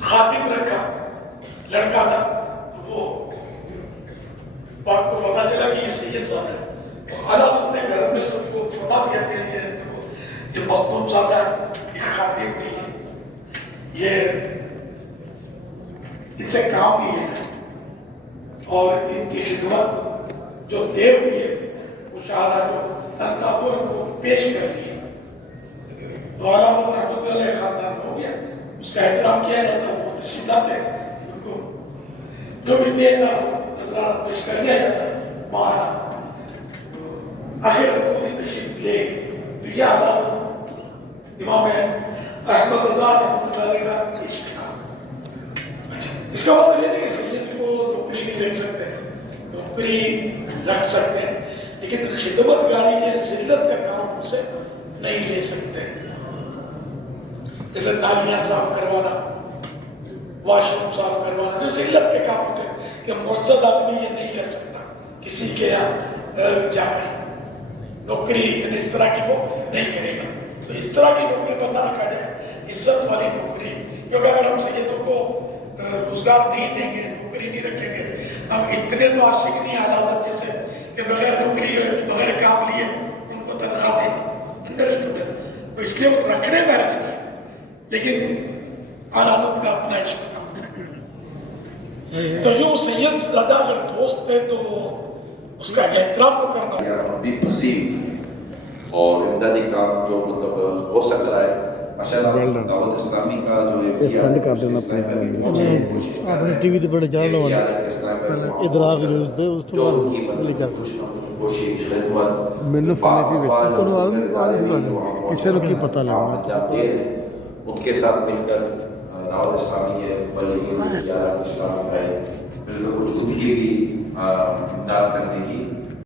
خادم رکھا، لڑکا تھا، تو وہ باپ کو پتا چلا کہ اس سے یہ زیادہ ہے، حالات اپنے گھر میں سب کو فرما دیا کہ یہ مخدوم زیادہ ہے، یہ خادم نہیں ہے، یہ ان سے کام نہیں ہے، اور ان کی خدمت جو دیر ہوئی ہے مشاہدہ جو تنصابوں ان کو پیش کر دی ہے، تو اعلیٰ حضرت رحمۃ اللہ علیہ خاندان ہو گیا، اس کا احترام کیا جاتا، وہ تشریف لاتے ان کو جو بھی دے تھا نظرانہ پیش کر دیا جاتا مہارانا، آخر کو بھی تشریف لے تو یہ حالات امام احمد رضا رحمۃ اللہ علیہ کا پیش تھا۔ اس کا مطلب یہ نہیں کہ سید کو نوکری نہیں رکھ سکتے، نوکری رکھ سکتے ہیں، لیکن خدمت گاری کے ذلت کا کام اسے نہیں لے سکتے، جیسے نالیاں صاف کروانا، واش روم صاف کروانا، جو ذلت کے کام ہوتے ہیں کہ معزز آدمی یہ نہیں کر سکتا، کسی کے یہاں جا کر نوکری یعنی اس طرح کی وہ نہیں کرے گا، تو اس طرح کی نوکری پر نہ رکھا جائے، عزت والی نوکری، کیونکہ اگر ہم سیدوں کو روزگار نہیں دیں گے، نوکری نہیں رکھیں گے، ہم اتنے تو عاشق نہیں حالات جیسے کہ بغیر نوکری بغیر کام لیے ان کو تنخواہ دیں، انڈر تو اس لیے وہ رکھنے میں رکھنا ہے، لیکن حالات کا اپنا عشق تھا، تو جو سید زیادہ اگر دوست ہے تو اس کا احترام تو کرنا بھی پسیب اور امدادی کام جو مطلب ہو سک رہا ہے ماشاءاللہ دعوت اسلامی کا جو آپ نے ٹی وی تے بڑے چینل والے ادراک نیوز دے اس تو بعد لکھا کوشش خدمت ਮੈਨੂੰ ਫੋਨ ਵੀ ਵੇਖਿਆ ਤੁਹਾਨੂੰ ਕਿਸੇ ਨੂੰ ਕੀ پتہ لگا ان کے ساتھ مل کر دعوت اسلامی ہے بلکہ اسلامی بھائی مل کر کچھ ان کی بھی امداد کرنے کی